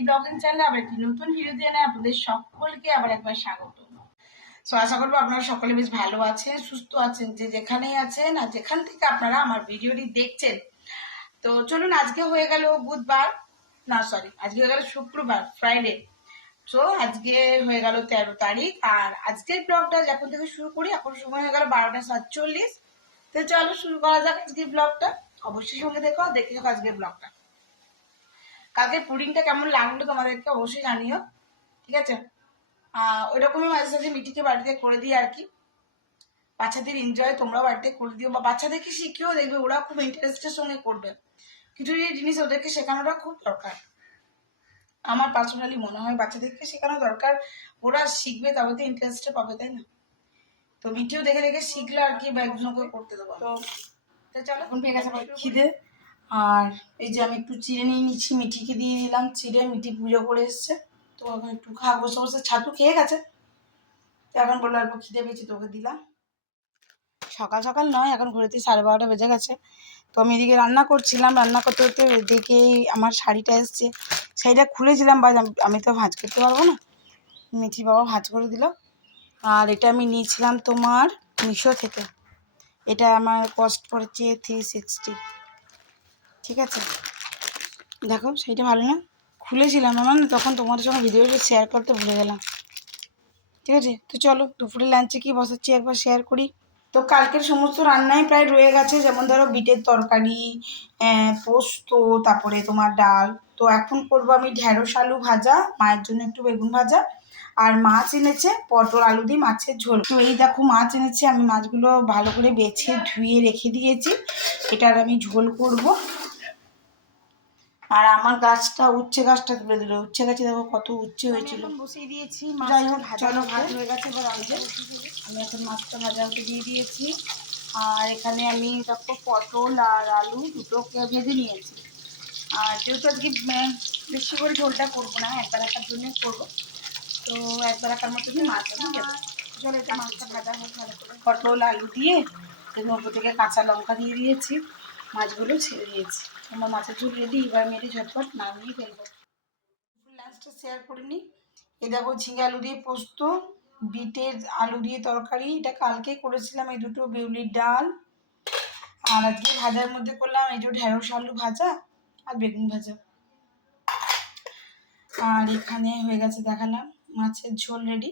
Mary blogging চ্যানেলে আবার একটি নতুন ভিডিও দিয়ে আপনাদের সকলকে আবার একবার স্বাগত। সো আশা করবো আপনারা সকলে বেশ ভালো আছেন, সুস্থ আছেন, যে যেখানেই আছেন আর যেখান থেকে আপনারা আমার ভিডিওটি দেখছেন। তো চলুন, আজকে হয়ে গেল বুধবার, না সরি, আজকে হয়ে গেল শুক্রবার, ফ্রাইডে। তো আজকে হয়ে গেল 13 তারিখ, আর আজকের ব্লগটা যখন থেকে শুরু করি এখন সময় হয়ে গেল 12:47। তো চলো শুরু করা যাক আজকের ব্লগটা। অবশ্যই সঙ্গে দেখো, দেখে যাবো আজকের ব্লগটা। কালকে পুডিংটা কেমন লাগলো তোমাদেরকে অবশ্যই জানিও, ঠিক আছে? ওইরকমই মাঝে সাঝে মিঠিকে বাড়িতে করে দিই আর কি। বাচ্চাদের এনজয় তোমরাও বাড়িতে করে দিও, বা বাচ্চাদেরকে শিখিও, দেখবে ওরা খুব ইন্টারেস্টের সঙ্গে করবে। কিছু জিনিস ওদেরকে শেখানোটা খুব দরকার। আমার পার্সোনালি মনে হয় বাচ্চাদেরকে শেখানো দরকার, ওরা শিখবে তবে তো ইন্টারেস্টটা পাবে, তাই না? তো মিঠিও দেখে দেখে শিখলে আর কি, ব্যাগগুলোকে করতে দেবো। তো চলো, এখন পেয়ে গেছে খিদে। আর এই যে আমি একটু চিড়ে নিয়ে নিচ্ছি, মিঠিকে দিয়ে দিলাম চিড়ে। মিঠি পুজো করে এসছে, তো এখন একটু খাওয়া, বসে বসে ছাতু খেয়ে গেছে, তো এখন বললো অল্প খিদে পেয়েছি, তোকে দিলাম। সকাল সকাল নয়, এখন ঘুরেতে 12:30 বেজে গেছে। তো আমি এদিকে রান্না করছিলাম, রান্না করতে করতে এদিকেই আমার শাড়িটা এসছে। শাড়িটা খুলেছিলাম, বা আমি তো ভাঁজ করতে পারবো না, মিঠি বাবা ভাঁজ করে দিল। আর এটা আমি নিয়েছিলাম তোমার মিশো থেকে, এটা আমার কস্ট পড়েছে 360, ঠিক আছে? দেখো সেইটা ভালো না, খুলেছিলাম আমার না, তখন তোমাদের সঙ্গে ভিডিওটা শেয়ার করতে ভুলে গেলাম, ঠিক আছে? তো চলো দুপুরে লাঞ্চে কি বসাচ্ছি একবার শেয়ার করি। তো কালকের সমস্ত রান্নাই প্রায় রয়ে গেছে, যেমন ধরো বিটের তরকারি, পোস্ত, তারপরে তোমার ডাল। তো এখন করবো আমি ঢেঁড়স আলু ভাজা, মায়ের জন্য একটু বেগুন ভাজা, আর মাছ এনেছে পটল আলু দিয়ে মাছের ঝোল। তো এই দেখো মাছ এনেছে, আমি মাছগুলো ভালো করে বেছে ধুয়ে রেখে দিয়েছি, এটার আমি ঝোল করব। আর আমার গাছটা, উচ্ছে গাছটা তুলে দিল, উচ্ছে গাছে দেখো কত উচ্ছে হয়েছিল, বসিয়ে দিয়েছি। যাই হোক চলো, ভাত হয়ে গেছে, এবার আমি এখন মাছটা ভাজা হতে দিয়ে দিয়েছি। আর এখানে আমি দেখো পটল আর আলু দুটোকে ভেজে নিয়েছি। আর যেহেতু আজকে বেশি করে ঝোলটা করবো না, একবার একার জন্য করবো, তো একবার একার মতনই মাছ আমি দেবো। চলো এটা মাছটা ভাজা হোক ভালো করে, পটল আলু দিয়ে এবং ওপর থেকে কাঁচা লঙ্কা দিয়ে দিয়েছি, মাছগুলো ছেড়ে দিয়েছি। আমার মাছের ঝোল রেডি, এবার মেরে ঝটপট নামিয়ে ফেলবো। লাস্টটা শেয়ার করে নিই। এই দেখো ঝিঙে আলু দিয়ে পোস্ত, বিটের আলু দিয়ে তরকারি, এটা কালকে করেছিলাম। এই দুটো বিউলির ডাল, আর আজকে ভাজার মধ্যে করলাম এই যে ঢেঁড়স আলু ভাজা আর বেগুন ভাজা। আর এখানে হয়ে গেছে দেখালাম মাছের ঝোল রেডি।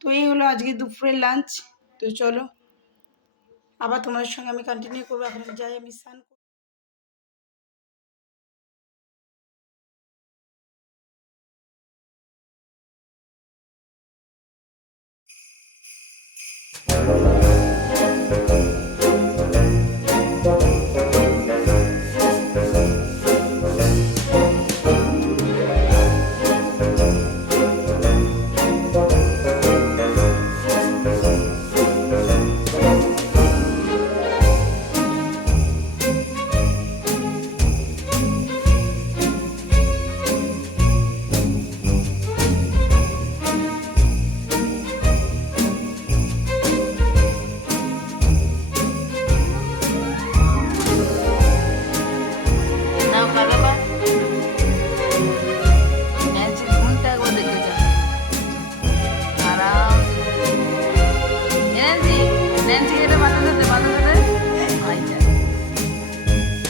তো এই হলো আজকে দুপুরের লাঞ্চ। তো চলো আবার তোমাদের সঙ্গে আমি কন্টিনিউ করবো। এখন যাই আমি স্নান করবো।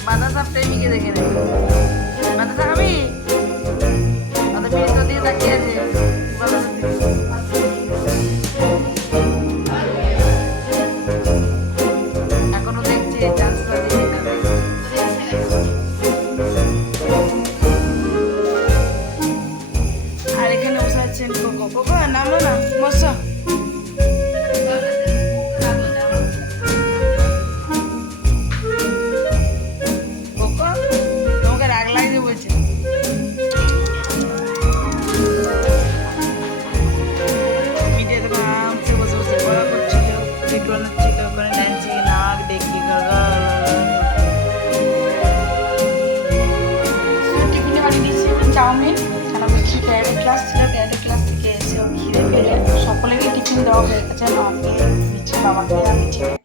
বাতাসা প্রেমিকে দেখে নেবে, বাতাসা খাবি? আমাদের মেয়ে তো দিয়ে তাকিয়ে আছে এখনো দেখছে চান্সটা দিয়ে যাবে। আর এখানে বসে আছেন কোকো। কোকো নামলো না, বসো। চাউমিন, কারণ মিষ্টি ক্যারেটের ক্লাস ছিল, ক্যারেটের ক্লাস থেকে এসে ও খিদে পেলে সকলেরই টিফিন দেওয়া হয়ে গেছে, মাকে, মিষ্টি বাবাকে আর মিঠিকে,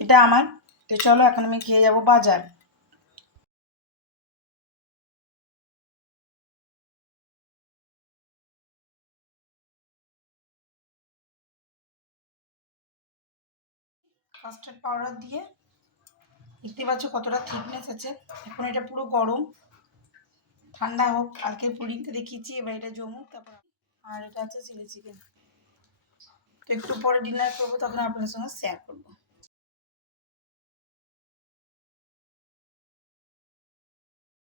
এটা আমার। তো চলো এখন আমি খেয়ে যাবো বাজার। কাস্টার্ড পাউডার দিয়ে। দেখতে পাচ্ছ কতটা থিকনেস আছে। এখন এটা পুরো গরম, ঠান্ডা হোক। কালকে পুডিংটা দেখিয়েছি, এবার এটা জমুক তারপর। আর এটা আছে চিলি চিকেন। তো একটু পরে ডিনার করবো, তখন আপনাদের সঙ্গে শেয়ার করবো।